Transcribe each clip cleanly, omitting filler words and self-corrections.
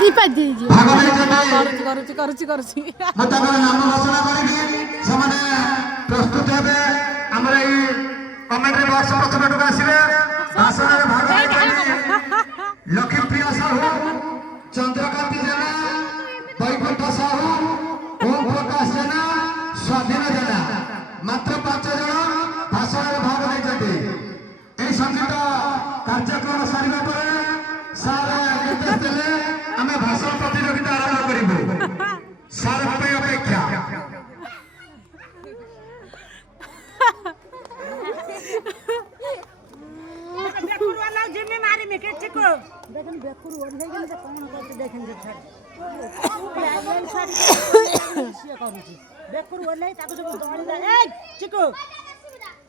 दीपा दीजिए करुची करुची करुची नाम घोषणा करी प्रस्तुत हे आम कमेटी बॉक्स पछपटक आसवे भाषण भाग लक्ष्मीप्रिया साहू चंद्रकांति जेना वैकुंठ साहू ओम प्रकाश जेना स्वाधीन जेना मात्र 5 जन भाषण भाग नहीं संगीत कार्यक्रम सारा पर सार निर्देश देले आम भाषण प्रतियोगिता आरंभ करूँ सार अपेक्षा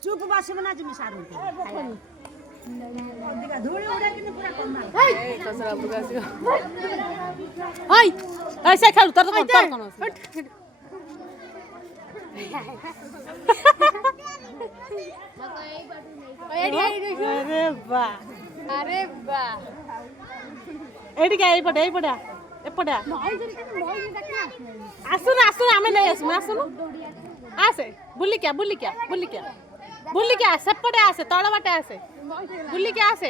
चुप बस जिमी सारू ऐसे खेल तर कौन अरे वाह अरे वाह एटी क्या एपटे एपटा एपटा आसुन आसुन आमे नहीं आसुन आसुन आसे बुल्ली क्या सेपटे आसे तळ बाटे आसे बुल्ली क्या आसे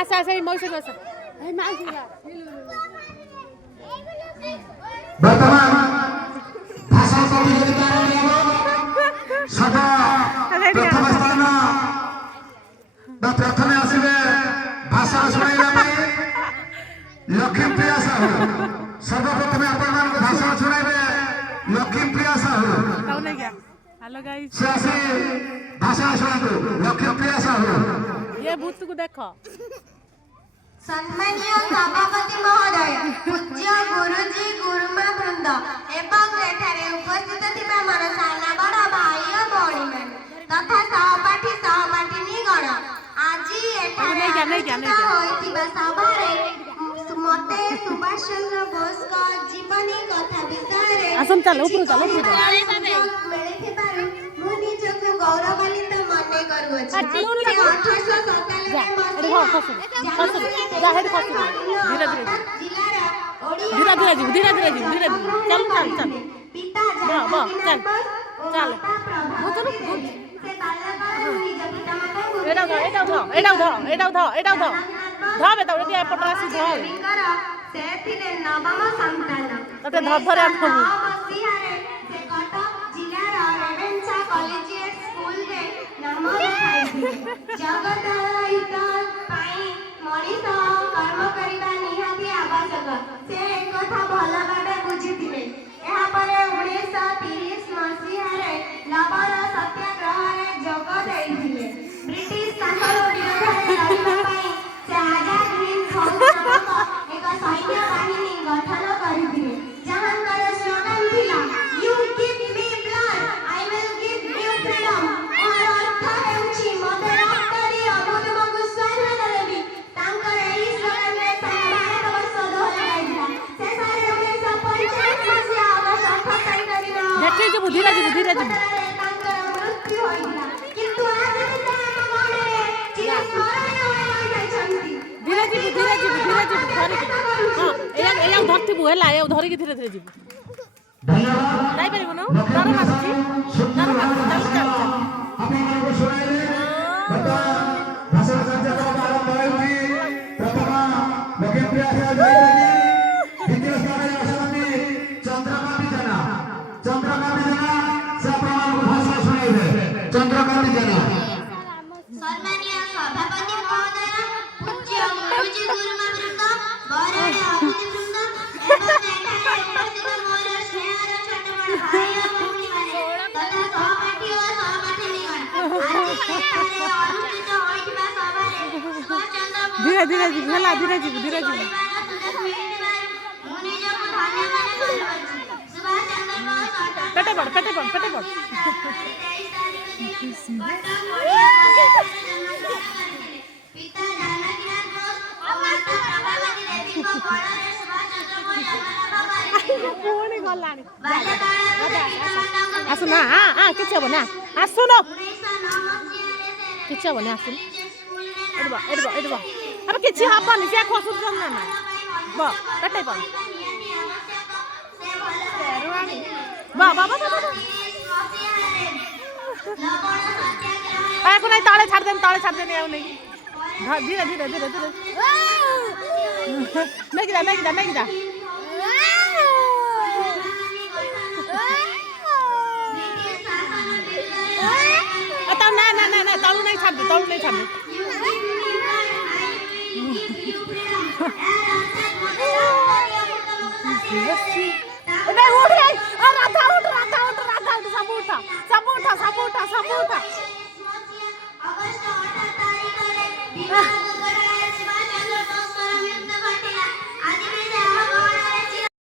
आसे आसे मौसी आसे वर्तमान भाषा प्रतियोगिता सदा प्रथम स्थान प्रथम आसवे भाषण शुणाइबा लक्ष्मीप्रिया साहू सर्वप्रथम आपण भाषण शुणाइबे लक्ष्मीप्रिया साहू हेलो गाइस से आसी भाषण शुणाइबे लक्ष्मीप्रिया साहू ये भूत को देखो सम्मानीय सभापति महोदय पूज्य गुरुजी गुरुमा वृंद एवं एठारे उपस्थित थिबा मोर साना बड़ भाई और भौणी माने तथा सहपाठी गण आज एठारे होइतिबा सभारे मते सुभाष चंद्र बोस का जीवनी कथा विषय आसम चल ऊपर मिलिथिबारु मु निजको गौरवान्वित मने करूअछि 1897 धीरे धीरे चल मनीष कर्म करने निहाती आवश्यक से एक कथा भल भाव बुझीथिले यापर 1930 मसीह लवर सत्याग्रह जोग देइथिले ब्रिटिश शासन विरोध लड़ाई से आजाद हिंद फौज नामक एक सैन्य बाहिनी गठन करथिले जहांकर स्लोगन थिला you give me blood I will give you freedom और अर्थ हेउछि मते रक्तरी अमूल्य मगु स्वाधीनता देवी तांकर एही स्लोगन रे सारा भारत वर्ष दोहरा गाइला से सारे 1945 मसीहा अगस्त 28 तारिख देखि जे धीरे धीरे तांकर मृत्यु होइला किंतु आज भी से हम गणे चिर स्मरण होई जाइछंती धीरे हां ए धरथिबु हला ए धरि के धीरे जीव धन्यवाद नहीं परिबो न डर मासुची चल आपण को सुनाइले बता भाषण चर्चा का आरंभ होई प्रथम लक्ष्मीप्रिया साहू द्वितीय स्थान आसवती चंद्रकांति जेना से आपण को भाषण सुनाइले चंद्रकांति जेना सम्मानीय सभापति महोदय पूज्य गुरुजी गुरुमा वृंद बरणे अतिथि वृंद एवं एठारे उपस्थित मोर स्नेहर छोट बड़ भाई और भौणी माने तथा सहपाठी और सहपाठिनीगण आज एठारे अनुष्ठित होइतिबा सभारे सुभाष चंद्र बोस धीरे जीव हला धीरे जीव मु निजको धन्य माने करूअछि सुभाष चंद्र बोस पेटे पड़ पिता जानकीनाथ बोस और माता प्रभावती देवी को बड़रे सुभाष चंद्र बोस जन्मलाभ करिथिले पुणी गलानी बाल्यकालरे पितामाताଙ୍କ आसु ना हां किछ हो ना आसु न 1909 मसीहारे किछ हो ना आसु एडबा अब किसी हबनी से खसुछन ना ब पेटै पन बा बा बा पाएको नहीं ताले छाड़ देन आउ नहीं धीरे धीरे धीरे धीरे नहीं दा ना तालू नहीं छाड़ दे उठ राधा उठ सब उठा